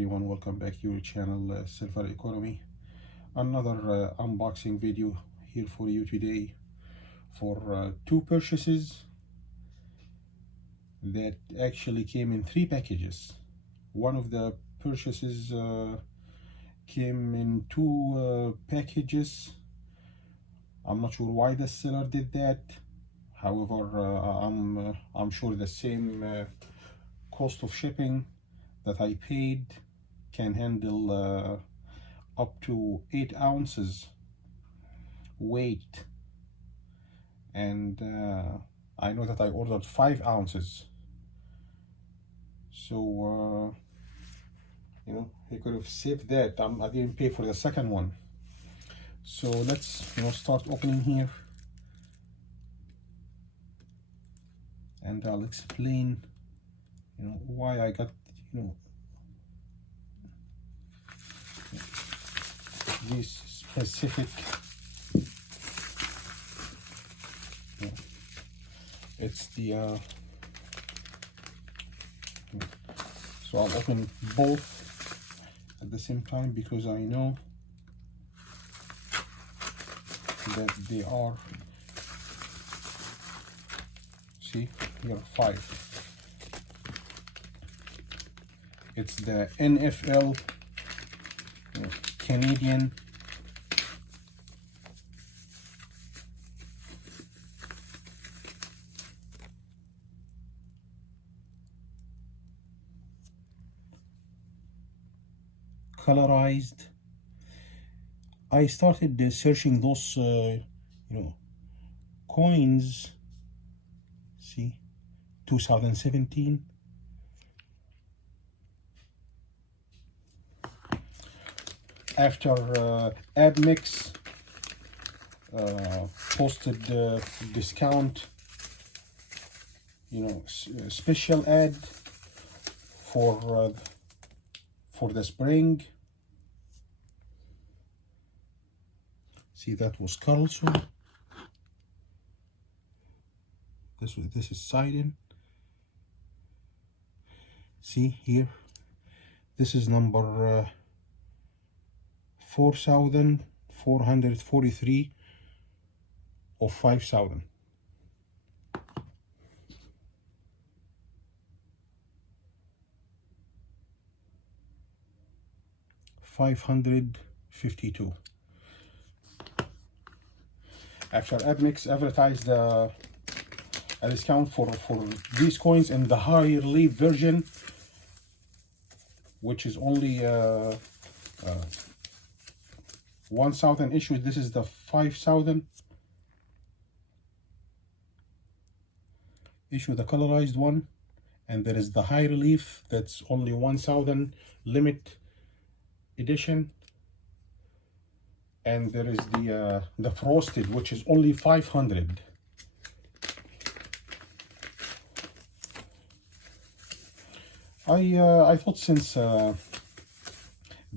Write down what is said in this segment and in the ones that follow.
everyone, welcome back to your channel, Silver Economy. Another unboxing video here for you today for two purchases that actually came in three packages. One of the purchases came in two packages. I'm not sure why the seller did that. However, I'm sure the same cost of shipping that I paid can handle up to 8 ounces weight, and I know that I ordered 5 ounces, so you know, he could have saved that. I didn't pay for the second one. So let's start opening here, and I'll explain why I got this specific it's the so I'll open both at the same time because I know that they are, see here, 5. It's the NFL Canadian colorized. I started searching those coins, see, 2017. After ABMix posted discount, special ad for the spring. See, that was Carlson. This is Sidon. See here, this is number 4,443 of 5,000. $552. After ABMix advertised a discount for these coins in the high relief version, which is only 1,000 issues. This is the 5,000 issue, the colorized one, and there is the high relief that's only 1,000 limit edition, and there is the frosted, which is only 500. I thought, since the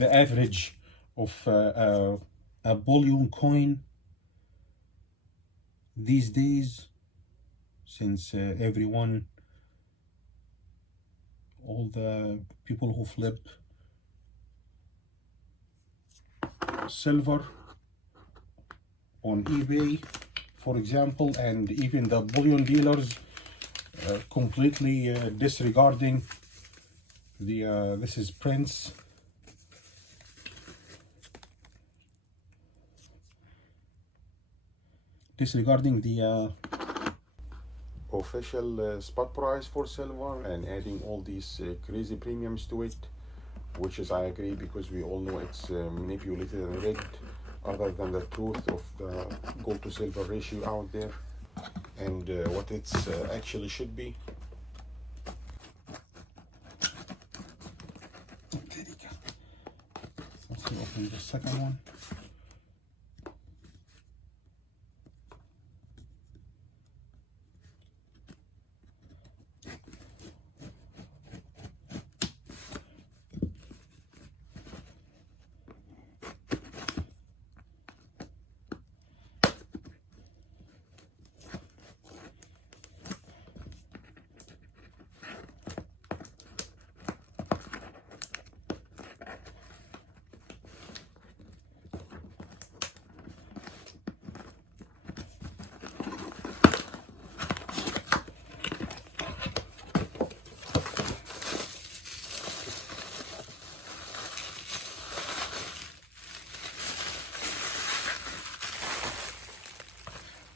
average of a bullion coin these days, since everyone, all the people who flip silver on eBay, for example, and even the bullion dealers completely disregarding the this is Prince, disregarding the official spot price for silver and adding all these crazy premiums to it, which is, I agree, because we all know it's manipulated and rigged, other than the truth of the gold to silver ratio out there and what it's actually should be. There you go. Let's open the second one.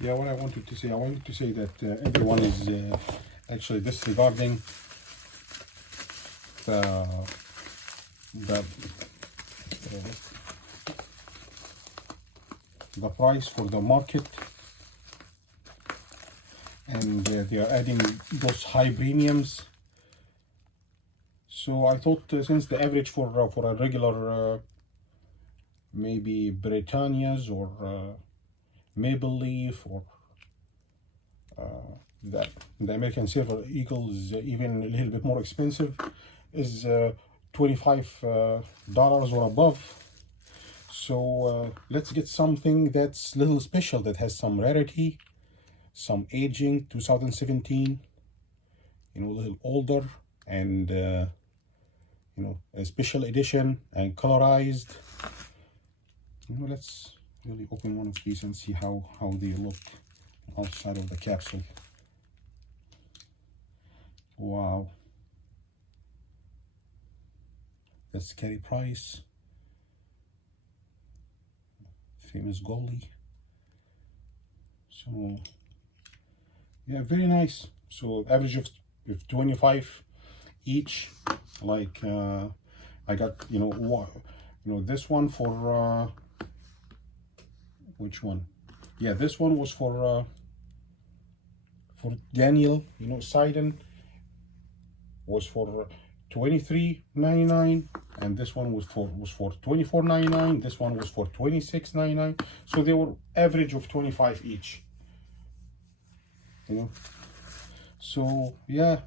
yeah, what I wanted to say that everyone is actually disregarding the the the price for the market, and they are adding those high premiums. So I thought since the average for a regular maybe Britannia's or Maple Leaf or the American Silver Eagle is even a little bit more expensive, is $25 or above. So let's get something that's a little special, that has some rarity, some aging, 2017, you know, a little older, and you know, a special edition and colorized. You know, let's really open one of these and see how they look outside of the capsule. Wow, that's Carey Price, famous goalie. So yeah, very nice. So average of 25 each. Like I got, you know, this one for which one? Yeah, this one was for Daniel, you know, Sidon, was for $23.99, and this one was for $24.99. This one was for $26.99. So they were average of 25 each, you know. So yeah,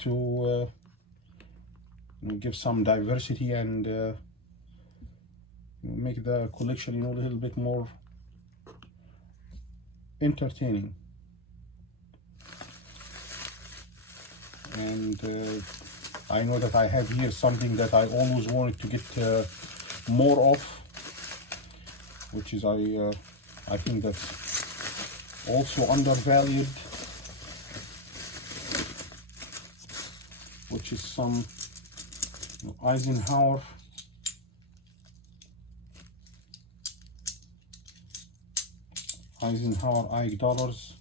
to you know, give some diversity and make the collection, you know, a little bit more entertaining. And I know that I have here something that I always wanted to get more of, which is I think that's also undervalued, which is some, you know, Eisenhower Ike dollars,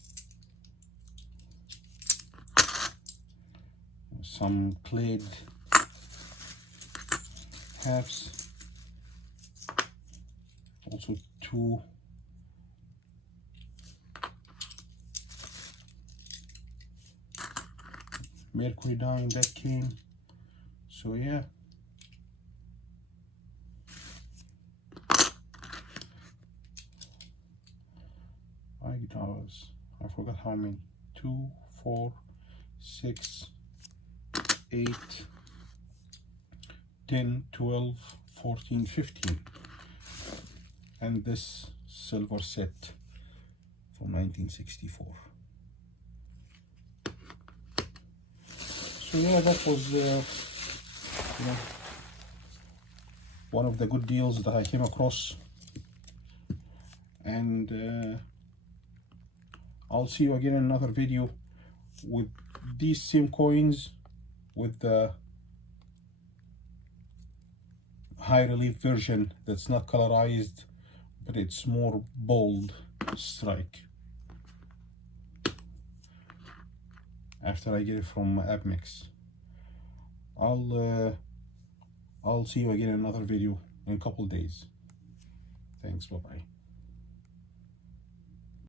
some clad halves, also two mercury dime that came. So yeah, Ike dollars, I forgot how many, 2, 4, 6, 8, 10, 12, 14, 15, and this silver set from 1964. So yeah, that was you know, one of the good deals that I came across, and I'll see you again in another video with these same coins with the high relief version that's not colorized, but it's more bold strike, after I get it from AppMix. I'll see you again in another video in a couple days. Thanks, bye bye.